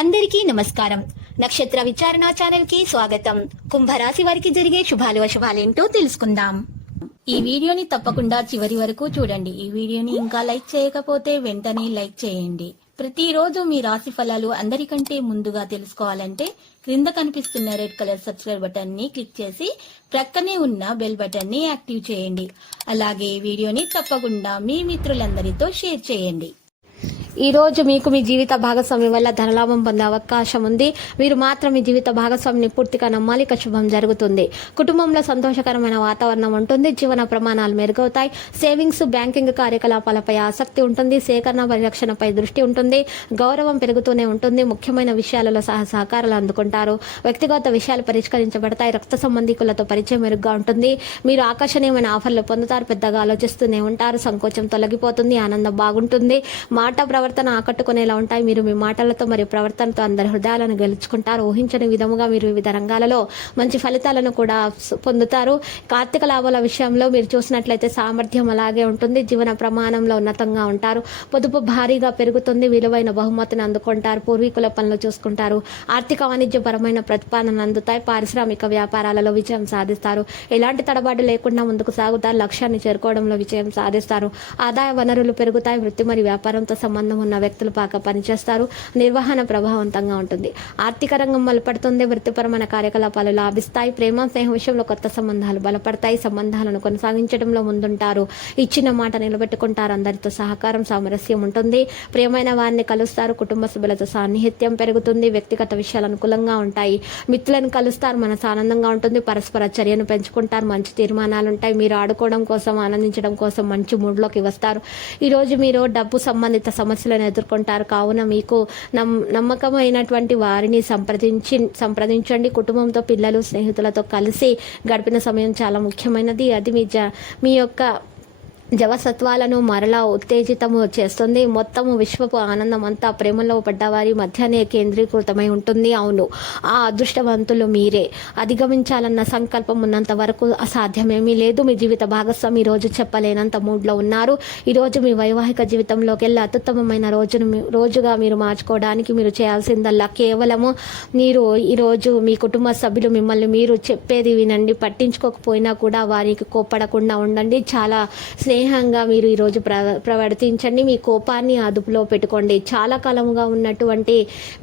అందరికీ నమస్కారం. నక్షత్ర విచారణ ఛానల్ కి స్వాగతం. కుంభరాశి వారికి జరిగే శుభాలు అశుభాలేంటో తెలుసుకుందాం. ఈ వీడియోని తప్పకుండా చివరి వరకు చూడండి. ఈ వీడియోని ఇంకా లైక్ చేయకపోతే వెంటనే లైక్ చేయండి. ప్రతిరోజు మీ రాశి ఫలాలు అందరికంటే ముందుగా తెలుసుకోవాలంటే క్రింద కనిపిస్తున్న రెడ్ కలర్ సబ్స్క్రైబ్ బటన్ ని క్లిక్ చేసి ప్రక్కనే ఉన్న బెల్ బటన్ ని యాక్టివ్ చేయండి. అలాగే ఈ వీడియోని తప్పకుండా మీ మిత్రులందరితో షేర్ చేయండి. ఈ రోజు మీకు మీ జీవిత భాగస్వామి వల్ల ధనలాభం పొందే అవకాశం ఉంది. మీరు మాత్రం మీ జీవిత భాగస్వామిని పూర్తిగా నమ్మాలి. శుభం జరుగుతుంది. కుటుంబంలో సంతోషకరమైన వాతావరణం ఉంటుంది. జీవన ప్రమాణాలు మెరుగవుతాయి. సేవింగ్స్, బ్యాంకింగ్ కార్యకలాపాలపై ఆసక్తి ఉంటుంది. సేకరణ పరిరక్షణపై దృష్టి ఉంటుంది. గౌరవం పెరుగుతూనే ఉంటుంది. ముఖ్యమైన విషయాలలో సహకారాలు అందుకుంటారు. వ్యక్తిగత విషయాలు పరిష్కరించబడతాయి. రక్త సంబంధికులతో పరిచయం మెరుగ్గా ఉంటుంది. మీరు ఆకర్షణీయమైన ఆఫర్లు పొందుతారు. పెద్దగా ఆలోచిస్తూనే ఉంటారు. సంకోచం తొలగిపోతుంది. ఆనందం బాగుంటుంది. మాట ప్రవర్తన ఆకట్టుకునేలా ఉంటాయి. మీరు మీ మాటలతో మరియు ప్రవర్తనతో అందరి హృదయాలను గెలుచుకుంటారు. ఊహించని విధముగా మీరు వివిధ రంగాలలో మంచి ఫలితాలను కూడా పొందుతారు. ఆర్థిక లాభాల విషయంలో మీరు చూసినట్లయితే సామర్థ్యం అలాగే ఉంటుంది. జీవన ప్రమాణంలో ఉన్నతంగా ఉంటారు. పొదుపు భారీగా పెరుగుతుంది. విలువైన బహుమతిని అందుకుంటారు. పూర్వీకుల పనులు చూసుకుంటారు. ఆర్థిక వాణిజ్యపరమైన ప్రతిపాదనలు అందుతాయి. పారిశ్రామిక వ్యాపారాలలో విజయం సాధిస్తారు. ఎలాంటి తడబాటు లేకుండా ముందుకు సాగుతారు. లక్ష్యాన్ని చేరుకోవడంలో విజయం సాధిస్తారు. ఆదాయ వనరులు పెరుగుతాయి. వృత్తి మరియు వ్యాపారంతో సంబంధం ఉన్న వ్యక్తులు బాగా పనిచేస్తారు. నిర్వహణ ప్రభావవంతంగా ఉంటుంది. ఆర్థిక రంగం బలపడుతుంది. వృత్తిపరమైన కార్యకలాపాలు లాభిస్తాయి. ప్రేమ స్నేహ విషయంలో కొత్త సంబంధాలు బలపడతాయి. సంబంధాలను కొనసాగించడంలో ముందుంటారు. ఇచ్చిన మాట నిలబెట్టుకుంటారు. అందరితో సహకారం, సామరస్యం ఉంటుంది. ప్రియమైన వారిని కలుస్తారు. కుటుంబ సభ్యులతో సాన్నిహిత్యం పెరుగుతుంది. వ్యక్తిగత విషయాలు అనుకూలంగా ఉంటాయి. మిత్రులను కలుస్తారు. మనసు ఆనందంగా ఉంటుంది. పరస్పర చర్యను పెంచుకుంటారు. మంచి తీర్మానాలు ఉంటాయి. మీరు ఆడుకోవడం కోసం, ఆనందించడం కోసం మంచి మూడ్లోకి వస్తారు. ఈ రోజు మీరు డబ్బు సంబంధిత సమస్యలను ఎదుర్కొంటారు. కావున మీకు నమ్మకమైనటువంటి వారిని సంప్రదించండి. కుటుంబంతో, పిల్లలు, స్నేహితులతో కలిసి గడిపిన సమయం చాలా ముఖ్యమైనది. అది మీ యొక్క జవసత్వాలను మరలా ఉత్తేజితము చేస్తుంది. మొత్తము విశ్వపు ఆనందం అంతా ప్రేమలో పడ్డవారి మధ్యనే కేంద్రీకృతమై ఉంటుంది. అవును, ఆ అదృష్టవంతులు మీరే. అధిగమించాలన్న సంకల్పం ఉన్నంత వరకు అసాధ్యమేమీ లేదు. మీ జీవిత భాగస్వామి ఈరోజు చెప్పలేనంత మూడ్లో ఉన్నారు. ఈరోజు మీ వైవాహిక జీవితంలోకి వెళ్ళి అత్యుత్తమమైన రోజుగా మీరు మార్చుకోవడానికి మీరు చేయాల్సిందల్లా కేవలము మీరు ఈరోజు మీ కుటుంబ సభ్యులు మిమ్మల్ని మీరు చెప్పేది వినండి. పట్టించుకోకపోయినా కూడా వారికి కోప్పడకుండా ఉండండి. చాలా స్నేహంగా మీరు ఈరోజు ప్రవర్తించండి. మీ కోపాన్ని అదుపులో పెట్టుకోండి. చాలా కాలంగా ఉన్నటువంటి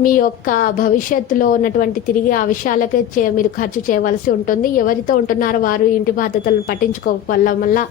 మీ యొక్క భవిష్యత్తులో ఉన్నటువంటి తిరిగి ఆ విషయాలకే మీరు ఖర్చు చేయవలసి ఉంటుంది. ఎవరితో ఉంటున్నారో వారు ఇంటి బాధ్యతలను పట్టించుకోవడం వల్ల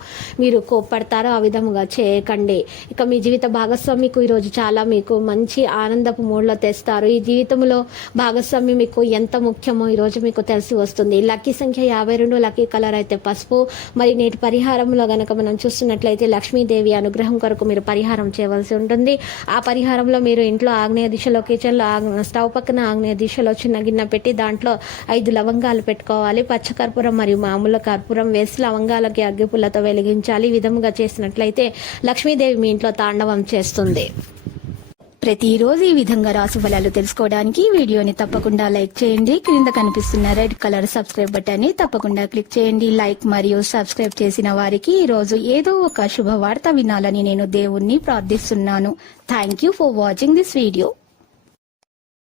మీరు కోప్పడతారో ఆ విధముగా చేయకండి. ఇక మీ జీవిత భాగస్వామికు ఈరోజు చాలా మీకు మంచి ఆనందపు మూడ్లో తెస్తారు. ఈ జీవితంలో భాగస్వామి మీకు ఎంత ముఖ్యమో ఈరోజు మీకు తెలిసి వస్తుంది. లక్కీ సంఖ్య 52, లక్కీ కలర్ అయితే పసుపు. మరి నేటి పరిహారంలో గనక మనం చూస్తున్నట్లయితే లక్ష్మీదేవి అనుగ్రహం కొరకు మీరు పరిహారం చేయవలసి ఉంటుంది. ఆ పరిహారంలో మీరు ఇంట్లో ఆగ్నేయ దిశలో, కిచెన్లో స్టవ్ పక్కన ఆగ్నేయ దిశలో చిన్న గిన్నె పెట్టి దాంట్లో 5 లవంగాలు పెట్టుకోవాలి. పచ్చకర్పూరం మరియు మామూలు కర్పూరం వేసి లవంగాలకి అగ్గిపుల్లతో వెలిగించాలి. ఈ విధముగా చేసినట్లయితే లక్ష్మీదేవి మీ ఇంట్లో తాండవం చేస్తుంది. ప్రతిరోజు ఈ విధంగా రాశి ఫలాలు తెలుసుకోవడానికి వీడియోని తప్పకుండా లైక్ చేయండి. క్రింద కనిపిస్తున్న రెడ్ కలర్ సబ్స్క్రైబ్ బటన్ ని తప్పకుండా క్లిక్ చేయండి. లైక్ మరియు సబ్స్క్రైబ్ చేసిన వారికి ఈ రోజు ఏదో ఒక శుభవార్త వినాలని నేను దేవుణ్ణి ప్రార్థిస్తున్నాను. Thank you for watching this video.